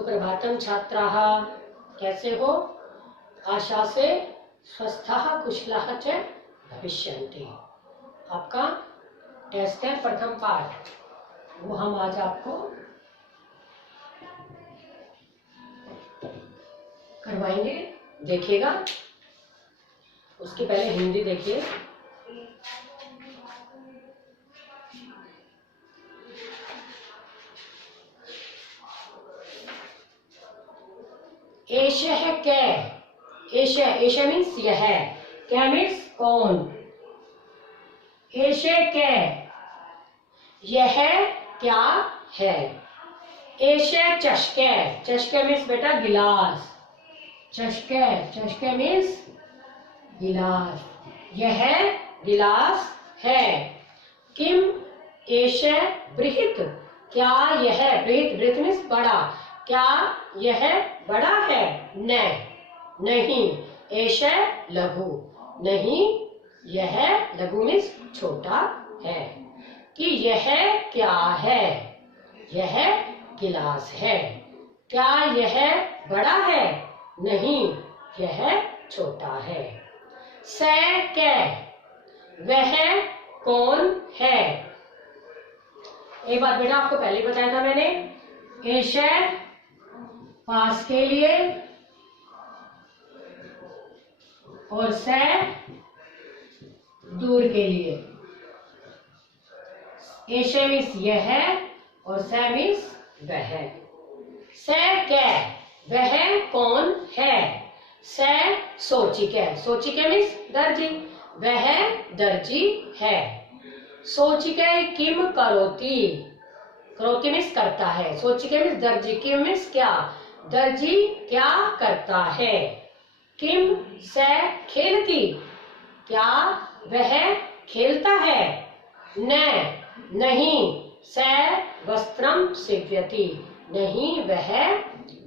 सुप्रभातम छात्राः, कैसे हो? आशा से स्वस्थः कुशलः च भविष्यन्ति। आपका टेस्ट है प्रथम पाठ, वो हम आज आपको करवाएंगे। देखिएगा, उसके पहले हिंदी देखिए। एषः कै, एष मीन्स यह, कै मीन्स कौन, एषे कै यह क्या है, एषे चषके, चषके मीन्स बेटा गिलास, चषके, चषके मीन्स गिलास, यह गिलास है। किम एषे बृहत्, क्या यह, बृहत्, बृहत् मीन्स बड़ा, क्या यह बड़ा है? न, नहीं। एषे लघु, नहीं यह लघु मीन्स छोटा है। कि यह क्या है? यह गिलास है। क्या यह बड़ा है? नहीं यह छोटा है। स कै, वह कौन है? एक बात बेटा आपको पहले बताया था मैंने, एषे पास के लिए और से दूर के लिए। एषे मीन्स यह और से मीन्स वह। से कै, वह कौन है? से सोचिके, सोचिके मीन्स दर्जी, वह दर्जी है। सोचिके किम करोति, करोति मीन्स करता है, सोचिके मीन्स दर्जी, किम मीन्स क्या, दर्जी क्या करता है। किम से खेलती, क्या वह खेलता है? न, नहीं। से वस्त्रम सीव्यति, नहीं वह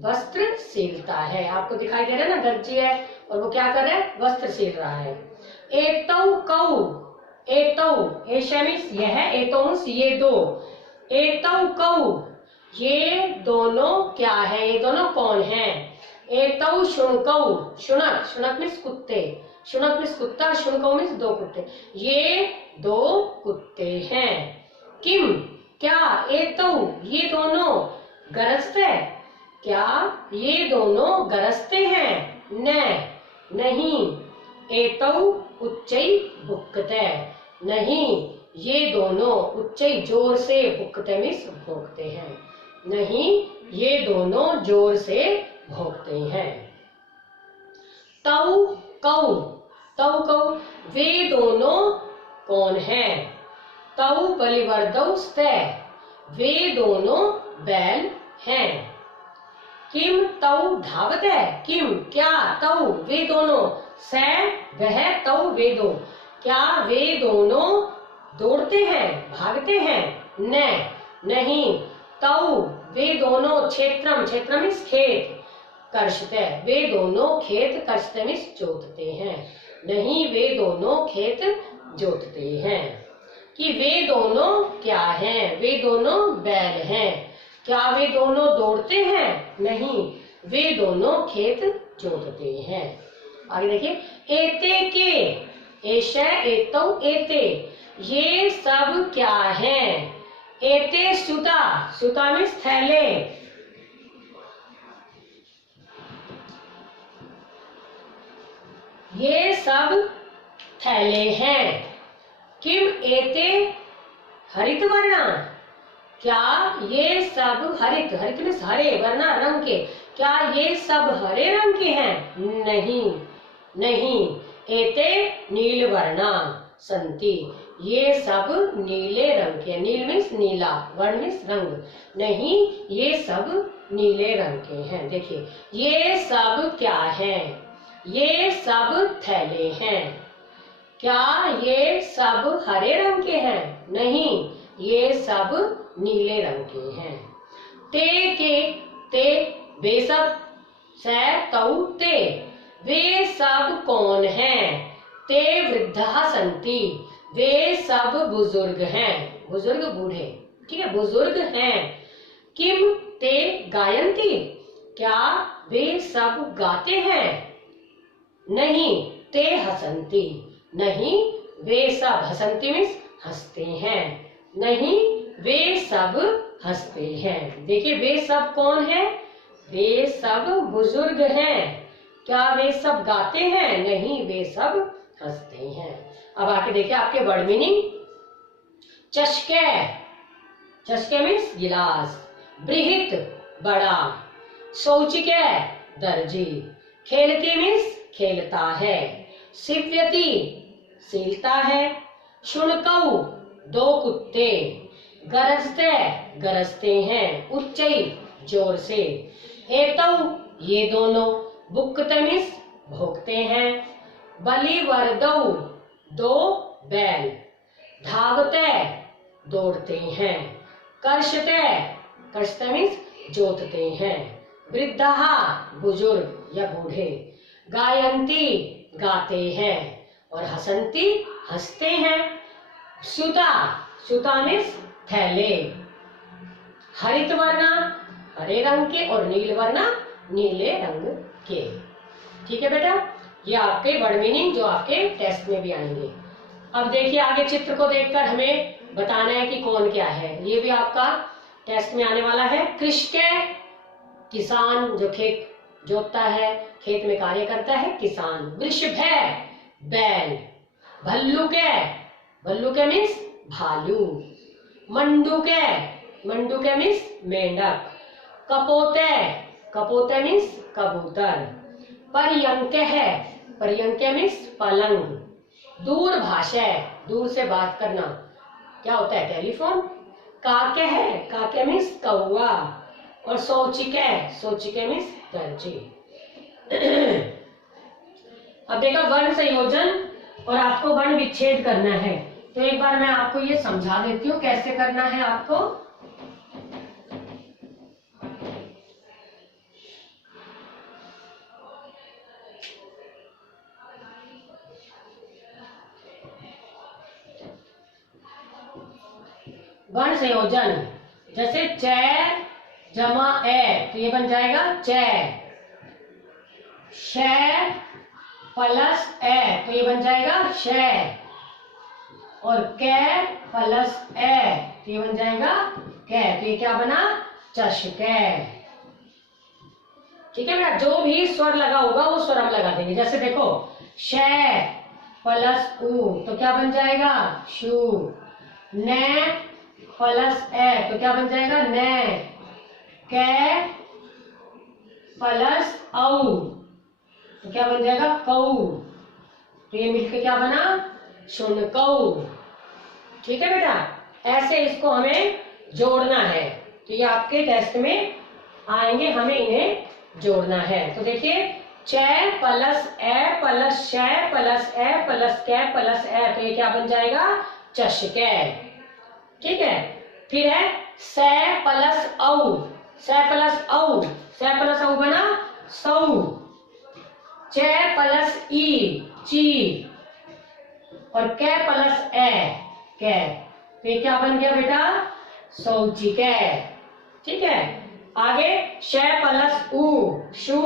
वस्त्र सीलता है। आपको दिखाई दे रहा है ना, दर्जी है और वो क्या कर रहा है? वस्त्र सील रहा है। एतौ कौ, एतौ, एषे मीन्स यह, एतौ मीन्स ये दो, एतौ कौ ये दोनों क्या है, ये दोनों कौन है? एतौ शुनकौ, शुनक, शुनक मीन्स कुत्ते, शुनक मीन्स कुत्ता, शुनकौ मीन्स दो कुत्ते, ये दो कुत्ते हैं। किम क्या, एतौ ये दोनों, गरजते, क्या ये दोनों गरजते हैं? न, नहीं। एतौ उच्चै भुक्कते, नहीं ये दोनों, उच्चै जोर से, भुक्कते मीन्स भोंकते हैं, नहीं ये दोनों जोर से भोंकते हैं। तौ कौ, तौ कौ वे दोनों कौन हैं? तौ बलिवर्दौ स्तै, वे दोनों बैल हैं। किम तौ धावते, किम क्या, तौ वे दोनों, से वह, तौ वे दो, क्या वे दोनों दौड़ते हैं, भागते हैं? न, नहीं। तौ वे दोनों क्षेत्रम, क्षेत्रम मीन्स खेत, कर्षते, वे दोनों खेत, कर्षते मीन्स जोतते हैं, नहीं वे दोनों खेत जोतते हैं। कि वे दोनों क्या हैं? वे दोनों बैल हैं। क्या वे दोनों दौड़ते हैं? नहीं वे दोनों खेत जोतते हैं। आगे देखिए, एते के, एषे एतौ एते ये सब क्या हैं? एते सुता, सुता मीन्स थैले, ये सब थैले हैं। किम एते हरित वर्णा, क्या ये सब हरित, हरित मीन्स हरे, वर्णा रंग के, क्या ये सब हरे रंग के हैं? नहीं, नहीं। एते नील वर्णा संति, ये सब नीले रंग के, नील मीन्स नीला, वर्ण मीन्स रंग, नहीं ये सब नीले रंग के हैं। देखिए, ये सब क्या हैं? ये सब थैले हैं। क्या ये सब हरे रंग के हैं? नहीं ये सब नीले रंग के हैं। ते के, ते वे सब, से तौ ते वे सब कौन हैं? ते वृद्धा संति वे सब बुजुर्ग हैं, बुजुर्ग बूढ़े, ठीक है, बुजुर्ग हैं। किम ते गायंती, क्या वे सब गाते हैं? नहीं, ते हसंती। नहीं, वे सब, हसंती मीन्स हंसते हैं। नहीं, वे सब हंसते हैं। देखिए वे सब कौन है? वे सब बुजुर्ग हैं। क्या वे सब गाते हैं? नहीं, वे सब हंसते हैं। अब आके देखिए आपके वर्ड मीनिंग। चशके, चशके मीन्स गिलास। बृहत, बड़ा। शौचिके, दर्जी। खेलती मीन्स खेलता है। सिव्यति, सीलता है। शुनकऊ, दो कुत्ते। गरजते, गरजते हैं। उच्चई, जोर से। एतऊ, ये दोनों। बुक्कते मीन्स भोगते हैं। बलिवर्दऊ, दो बैल। धावते, दौड़ते हैं। कर्षते, कर्षते मीन्स जोतते हैं। वृद्धा, बुजुर्ग या बूढ़े। गायंती, गाते हैं। और हसंती, हंसते हैं। सुता, सुता मीन्स थैले। हरित वर्णा, हरे रंग के। और नील वर्णा, नीले रंग के। ठीक है बेटा, ये आपके वर्ड मीनिंग जो आपके टेस्ट में भी आएंगे। अब देखिए आगे चित्र को देखकर हमें बताना है कि कौन क्या है। ये भी आपका टेस्ट में आने वाला है। कृषके, किसान जो खेत जोतता है, खेत में कार्य करता है, किसान। वृषभे, बैल। भल्लुके, भल्लुके मीन्स भालू। मंडूके, मंडूके मीन्स मेंढक। कपोते, कपोते मीन्स कबूतर। पर्यंके है, पर्यंके मीन्स पलंग। दूरभाषा, दूर से बात करना क्या होता है? टेलीफोन। काके है, काके मीन्स कौआ। और शौचिके, शौचिके मीन्स दर्जी। अब देखा वर्ण संयोजन और आपको वर्ण विच्छेद करना है। तो एक बार मैं आपको ये समझा देती हूँ कैसे करना है आपको। वर्ण संयोजन जैसे चैर जमा ए, तो ये बन जाएगा चैर। शैर प्लस ए, तो ये बन जाएगा शैर। और कै प्लस ए, तो ये बन जाएगा कै, तो ये क्या बना? चशकै। ठीक है बेटा, जो भी स्वर लगा होगा वो स्वर हम लगा देंगे। जैसे देखो शै प्लस उ, तो क्या बन जाएगा? शू। नै प्लस ए, तो क्या बन जाएगा? नै। कै प्लस औ, तो क्या बन जाएगा? कौ। तो ये मिलकर क्या बना? शुनकौ। ठीक है बेटा, ऐसे इसको हमें जोड़ना है। तो ये आपके टेस्ट में आएंगे, हमें इन्हें जोड़ना है। तो देखिए चै प्लस ए प्लस शै प्लस ए प्लस कै प्लस ए, तो ये क्या बन जाएगा? चशकै। ठीक है, फिर है सै प्लस औ, सै प्लस औ, सै प्लस औ बना सौ। चै प्लस ई, ची। और कै प्लस ए, कै। तो ये क्या बन गया बेटा? शौचिकै। ठीक है, आगे शै प्लस उ, शू।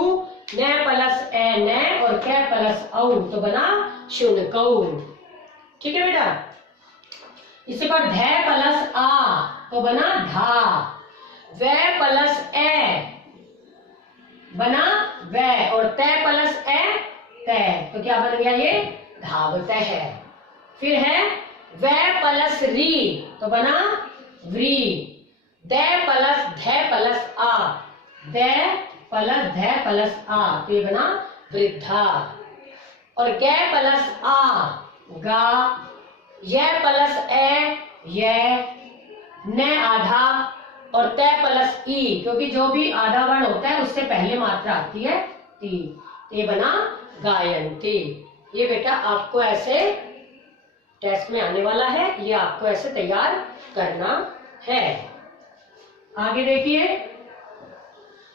नै प्लस ए, नै। और कै प्लस औ, तो बना शुनकौ। ठीक है बेटा, इसी पर धै प्लस आ, तो बना धा। वै प्लस ए बना वै। और तै प्लस ए, तै, तो क्या बन गया? ये धावतः है। फिर है वै प्लस री, तो बना व्री। दै प्लस धै प्लस आ, दै प्लस धै प्लस आ, तो ये बना वृद्धा। और गै प्लस आ, गा। यै प्लस ए, यै। नै आधा। और तै प्लस ई, क्योंकि जो भी आधा वर्ण होता है उससे पहले मात्रा आती है ती, ये बना गायंती। ये बेटा आपको ऐसे टेस्ट में आने वाला है, ये आपको ऐसे तैयार करना है। आगे देखिए,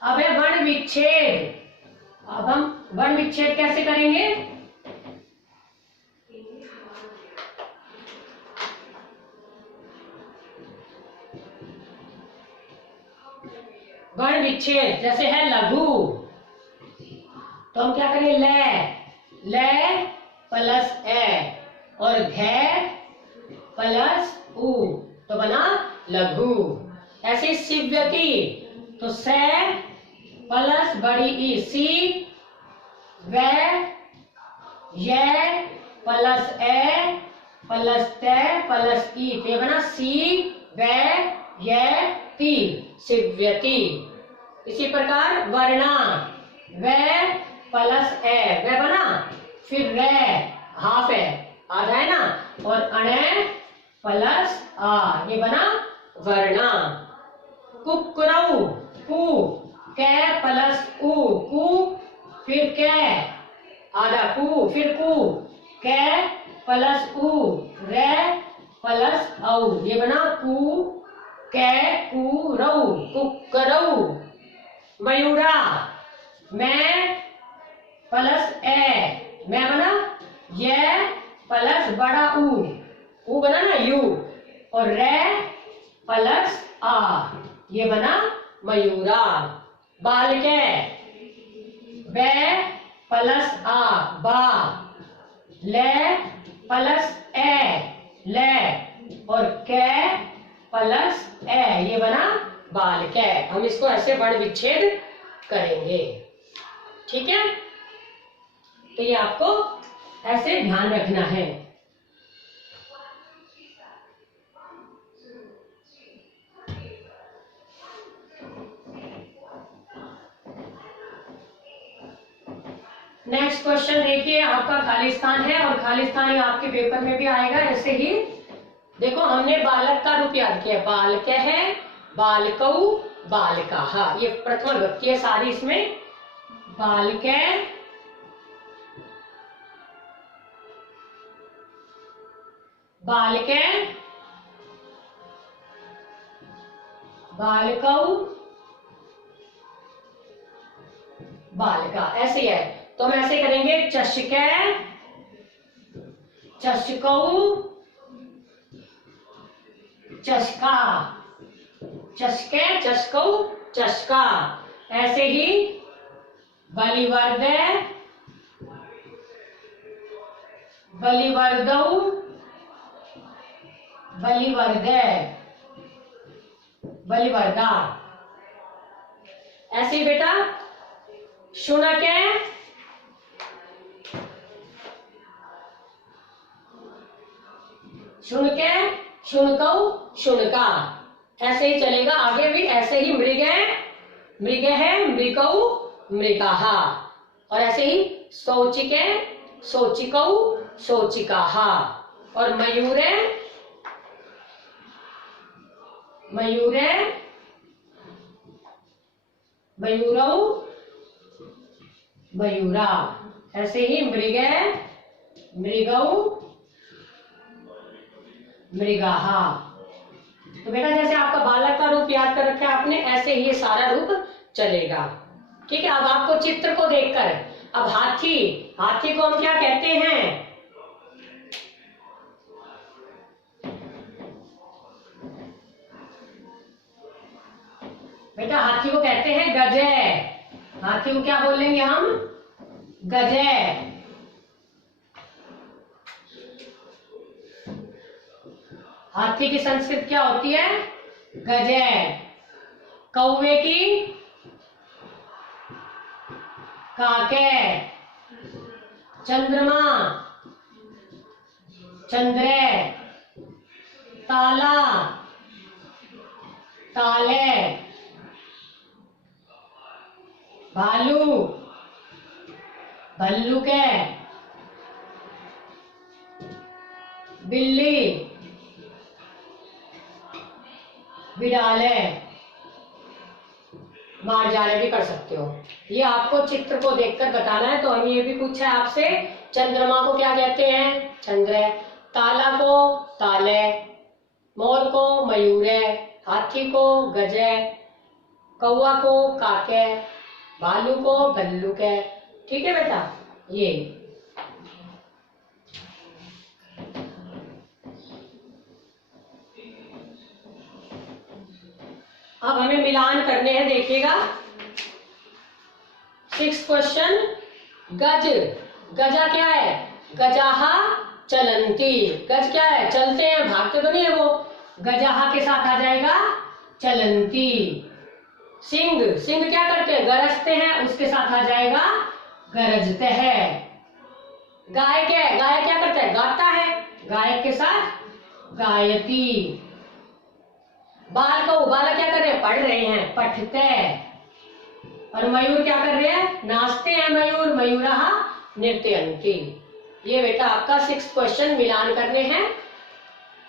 अब है वर्ण विच्छेद। अब हम वर्ण विच्छेद कैसे करेंगे? वर्ण विच्छेद जैसे है लघु, तो हम क्या करेंगे, ले प्लस ए और घे प्लस उ, तो बना लघु। ऐसे शिव्यति, तो से प्लस बड़ी ई, सी वे ये प्लस ए प्लस ते प्लस ई, ते बना सी वे ये ती, शिव्यति। इसी प्रकार वर्णा, वे प्लस ए, वे बना, फिर रे हाफ है, आधा है ना, और अणे प्लस आ, ये बना वर्णा। कुकरऊ, कु के प्लस उ, कु फिर के आधा, कु फिर कु के प्लस उ, रे प्लस औ, ये बना कु के कु रऊ, कुकरऊ। मयूरा, मैं प्लस ए, मैं बना ये प्लस बड़ा उ बना ना यू, और रे प्लस आ, ये बना मयूरा। बालके, बे प्लस आ, बा, ले प्लस ए, ले, और के प्लस ए, ये बना बालके। हम इसको ऐसे वर्ण विच्छेद करेंगे, ठीक है। तो ये आपको ऐसे ध्यान रखना है। नेक्स्ट क्वेश्चन देखिए, आपका खालिस्तान है और खालिस्तान ही आपके पेपर में भी आएगा ऐसे ही। देखो, हमने बालक का रूप याद किया, बालक है, बालकऊ, बालका, ये प्रथम विभक्ति है सारी इसमें। बालके, बालके, बालकऊ, बालका, ऐसे ही है। तो हम ऐसे करेंगे, चषके, चषकऊ, चषका, चषके, चषकऊ, चषका। ऐसे ही बलिवर्दे, बलिवर्दऊ, बलिवर्दे, बलिवर्दा। ऐसे ही बेटा, शुनके, शुनके, शुनकऊ, शुनका। ऐसे ही चलेगा आगे भी, ऐसे ही मृगे, मृग है, मृगऊ, मृगाहा, और ऐसे ही शौचिके, शौचिकऊ, शौचिकाहा, और मयूरे, मयूरे, मयूरऊ, मयूरा। ऐसे ही मृगे, मृगऊ, मृगाहा। तो बेटा जैसे आपका बालक का रूप याद कर रखा है आपने, ऐसे ही ये सारा रूप चलेगा, ठीक है। अब आपको चित्र को देखकर, अब हाथी, हाथी को हम क्या कहते हैं, बेटा हाथी को कहते हैं गजे। हाथी को क्या बोलेंगे हम, गजे। हाथी की संस्कृत क्या होती है, गजे। कौवे की, काके। चंद्रमा, चंद्रे। ताला, ताले। भालू, भल्लुके। बिल्ली, बिडाले। मारजाले भी कर सकते हो। ये आपको चित्र को देखकर बताना है। तो हम ये भी पूछा है आपसे, चंद्रमा को क्या कहते हैं, चंद्र। ताला को ताले, मोर को मयूरे, हाथी को गजे, कौवा को काके, भालू को भल्लुके। ठीक है बेटा, ये अब हमें मिलान करने हैं, देखिएगा। 6th क्वेश्चन, गज, गजा क्या है? गजाहा चलंती। गज क्या है? चलते हैं, भागते तो नहीं है वो। गजाहा के साथ आ जाएगा चलंती। सिंह, सिंह क्या करते हैं? गरजते हैं, उसके साथ आ जाएगा गरजते हैं। गाय क्या है? गाय क्या करता है? गाता है, गाय के साथ गायती। बालक, बालक क्या कर रहे हैं? पढ़ रहे हैं, पठते। और मयूर क्या कर रहे हैं? नाचते हैं मयूर, मयूरहा नृत्यन्ति। ये बेटा आपका 6th क्वेश्चन मिलान करने हैं।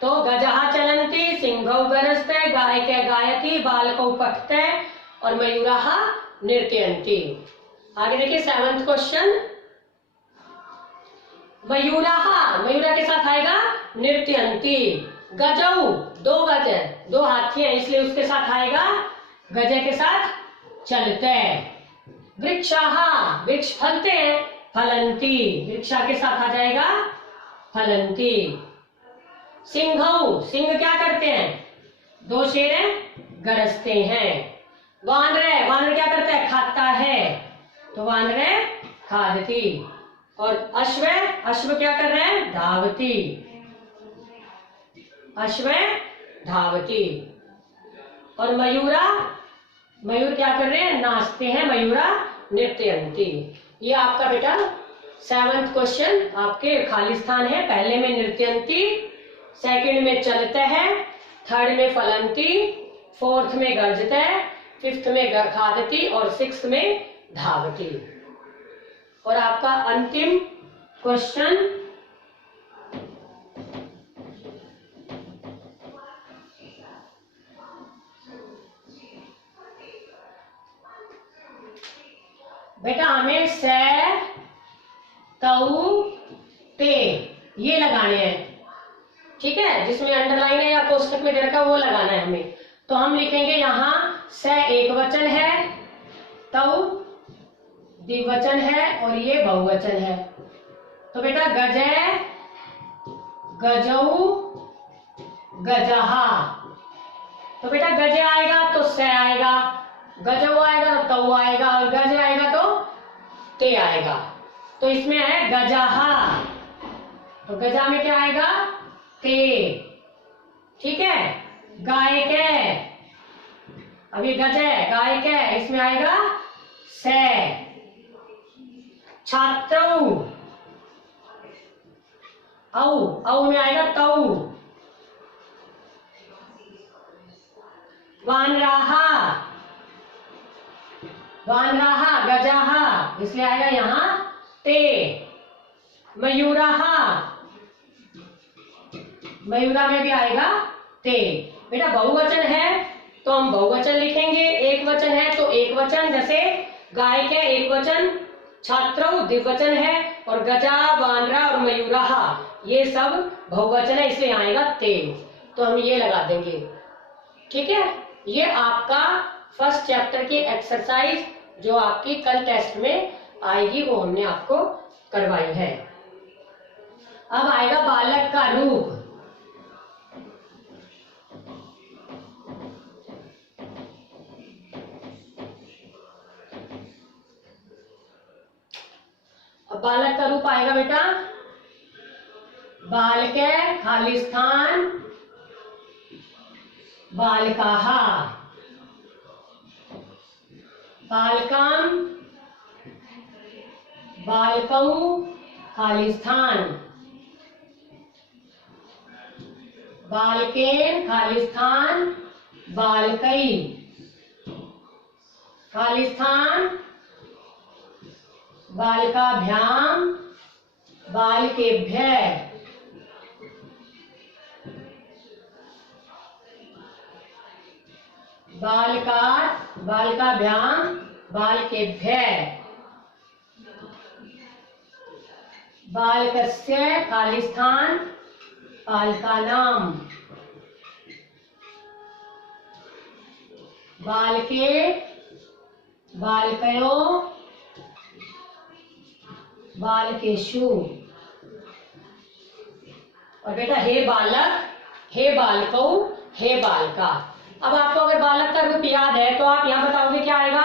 तो गजहा चलंती, सिंहौ गरजते, गाय के गायती, बालकौ पठते और मयूरहा नृत्यन्ति। आगे देखिए 7th क्वेश्चन, मयूरहा, मयूरा के साथ आएगा नृत्यन्ति। गजौ, 2 गज है, 2 हाथी है, इसलिए उसके साथ आएगा गजे के साथ चलते। वृक्षाहा, वृक्ष फलते हैं, फलंती, वृक्षा के साथ आ जाएगा फलंती। सिंहौ, सिंह क्या करते हैं? 2 शेर हैं, गरजते हैं। वानरे, वानर क्या करता है? खाता है, तो वानरे खादती। और अश्व, अश्व क्या कर रहे हैं? धावती, अश्व धावती। और मयूरा, मयूर क्या कर रहे हैं? नाचते हैं, मयूरा नृत्यन्ति। ये आपका बेटा 7th क्वेश्चन आपके खाली स्थान है। पहले में नृत्यन्ति, सेकंड में चलते हैं, थर्ड में फलंती, 4th में गरजते, 5th में खादती और 6th में धावती। और आपका अंतिम क्वेश्चन, बेटा हमें से, तऊ, ते ये लगाने हैं, ठीक है। जिसमें अंडरलाइन है या कोष्टक में दे रखा है वो लगाना है हमें। तो हम लिखेंगे यहाँ से एक वचन है, तऊ द्विवचन है और ये बहुवचन है। तो बेटा गजे, गजऊ, गजहा। तो बेटा गजे आएगा तो से आएगा, गजऊ आएगा तो तऊ आएगा और गजे आएगा तो ते आएगा। तो इसमें है गजहा, तो गजा में क्या आएगा? ते, ठीक है। गाय के, अभी गजे गाय के, इसमें आएगा से। छात्रौ, औ, औ में आएगा तऊ। वानराहा, वानराहा, गजाहा, इसलिए आएगा यहाँ ते। मयूराहा, मयूरा में भी आएगा ते। बेटा बहुवचन है तो हम बहुवचन लिखेंगे, एक वचन है तो एक वचन, जैसे गाय के एक वचन, छात्रौ द्विवचन है और गजा, वानरा और मयूराहा ये सब बहुवचन है, इसलिए आएगा ते। तो हम ये लगा देंगे, ठीक है। ये आपका फर्स्ट चैप्टर की एक्सरसाइज जो आपकी कल टेस्ट में आएगी वो हमने आपको करवाई है। अब आएगा बालक का रूप। अब बालक का रूप आएगा बेटा, बालके खाली स्थान बालकाहा, बालकम बालकौ खाली स्थान, बालकेन खाली स्थान बालकई, खाली स्थान बालकाभ्याम बालकेभ्य, बालकात् बालकाभ्याम बालकेभ्य, बालकस्य खाली स्थान बालकानाम, बालके बालकयो बालकेषु। और बेटा हे बालक, हे बालकौ, हे बालका। अब आपको अगर बालक का रूप याद है तो आप यहाँ बताओगे क्या आएगा,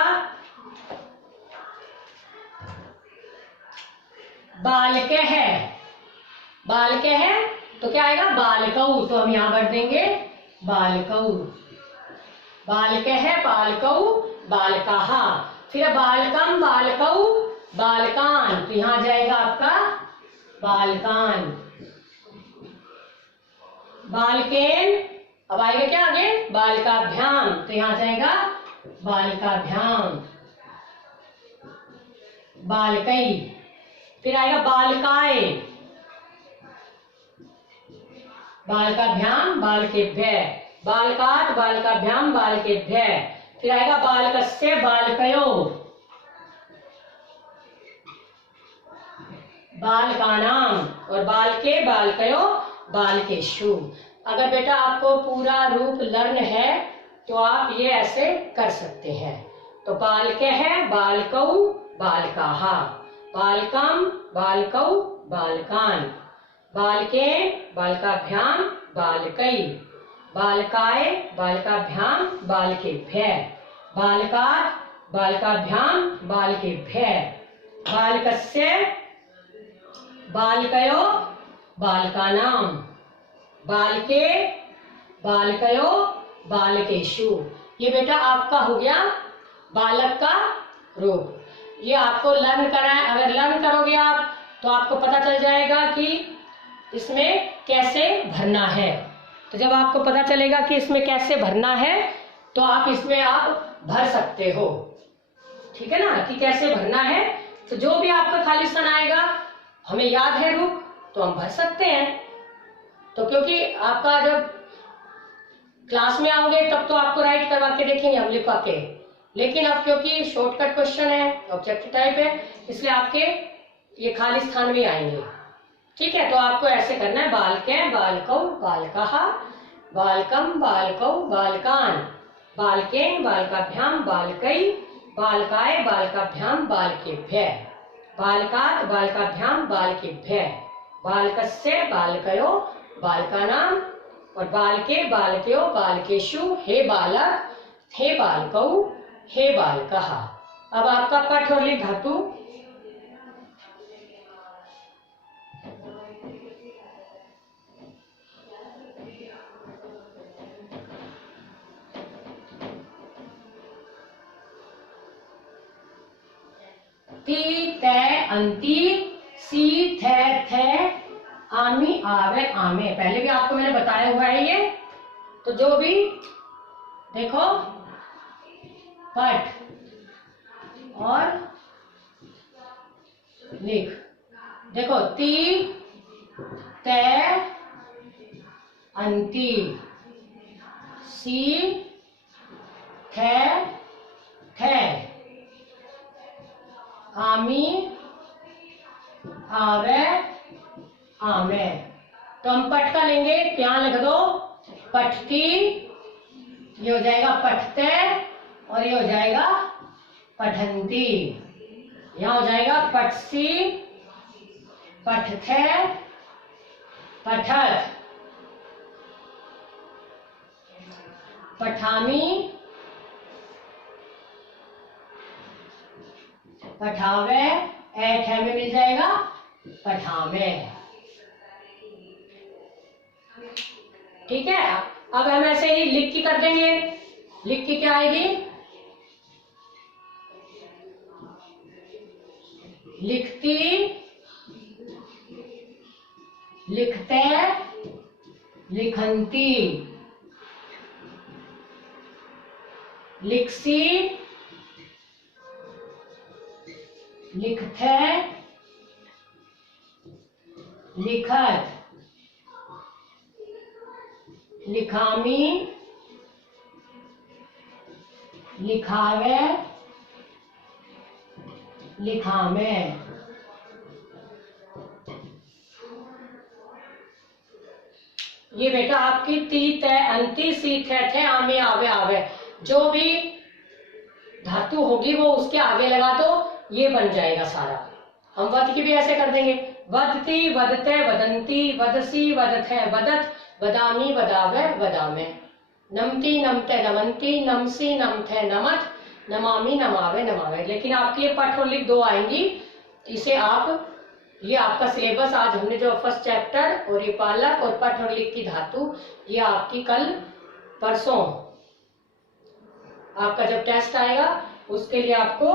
बालक है, बालक है तो क्या आएगा, बालकऊ, तो हम यहाँ भर देंगे बालकऊ। बालक है, बालकऊ, बालकाहा। फिर बालकम, बालकऊ, बालकान, तो यहाँ जाएगा आपका बालकान। बालकेन, अब आएगा क्या आगे, बालकाभ्याम, तो यहाँ जाएगा बालकाभ्याम। बालकई, फिर आएगा बालकाय, बालकाभ्याम बालकेभ्य, बालकात बालकाभ्याम बालकेभ्य। फिर आएगा बालकस्य बालकयो, बालकानाम, और बालके बालकयो बालकेशु। अगर बेटा आपको पूरा रूप लर्न है तो आप ये ऐसे कर सकते हैं। तो बालके है, बालकऊ, बालकाहा, बालकम, बालकऊ, बालकान, बालके बालकाभ्याम बालकई, बालकाय बालकाभ्याम बालकेभ्य, बालकात् बालकाभ्याम बालकेभ्य, बालकस्य बालकयो बालकानाम, बालके बालकयो बालकेशु। ये बेटा आपका हो गया बालक का रूप। ये आपको लर्न करना है। अगर लर्न करोगे आप तो आपको पता चल जाएगा कि इसमें कैसे भरना है। तो जब आपको पता चलेगा कि इसमें कैसे भरना है तो आप इसमें आप भर सकते हो, ठीक है ना, कि कैसे भरना है। तो जो भी आपका खाली स्थान आएगा, हमें याद है रूप, तो हम भर सकते हैं। तो क्योंकि आपका जब क्लास में आओगे तब तो आपको राइट करवा के देखेंगे हम लिखवा के, लेकिन अब क्योंकि शॉर्टकट क्वेश्चन है, ऑब्जेक्टिव टाइप है, इसलिए आपके ये खाली स्थान में आएंगे, ठीक है। तो आपको ऐसे करना है, बालके बालकौ बालकाहा, बालकम बालकौ बालकान, बालकेन बालकाभ्याम बालकई, बालकाय बालकाभ्याम बालकेभ्य, बालकात् बालकाभ्याम बालकेभ्य, बालकस्य बालकयो बालकानाम, और बालके बालकयो बालकेशु। हे बालक, हे बालकौ, हे बालकः। अब आपका पठ और लिख धातु। ती तै अंति, सी थे थे, आमी आवे आमे। पहले भी आपको मैंने बताया हुआ है ये। तो जो भी देखो पठ और लिख, देखो ती तै अंति, सी थे थे, आमी आवे आमे। तो हम पठ का लेंगे, यहाँ लिख दो पठती, ये हो जाएगा पठते, और ये हो जाएगा पठंती। यहाँ हो जाएगा पठसी, पठथे, पठत, पठामी, पठावे, ऐठ में मिल जाएगा पठामे, ठीक है। अब हम ऐसे ही लिख की कर देंगे। लिख की क्या आएगी, लिखती, लिखते, लिखंती, लिखसी, लिखथे, लिखत, लिखामी, लिखावे, लिखामे। ये बेटा आपकी ती तै अंति, सी थे थे, आमे आवे आवे, जो भी धातु होगी वो उसके आगे लगा दो, ये बन जाएगा सारा। हम वध की भी ऐसे कर देंगे, वदती, वदते, वदंती, वदसी, वदथे, वदत, वदामी, वदावे, वदामे। नमती नमते नमंती, नमसी नमथे नमत, नमामि नमावे नमावे। लेकिन आपकी ये पाठ और लिख 2 आएंगी, इसे आप, ये आपका सिलेबस आज हमने जो फर्स्ट चैप्टर और ये पालक और पठ और लिख की धातु, ये आपकी कल परसों आपका जब टेस्ट आएगा उसके लिए आपको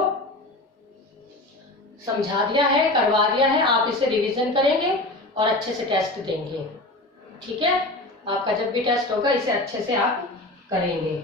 समझा दिया है, करवा दिया है। आप इसे रिवीजन करेंगे और अच्छे से टेस्ट देंगे। ठीक है, आपका जब भी टेस्ट होगा इसे अच्छे से आप करेंगे।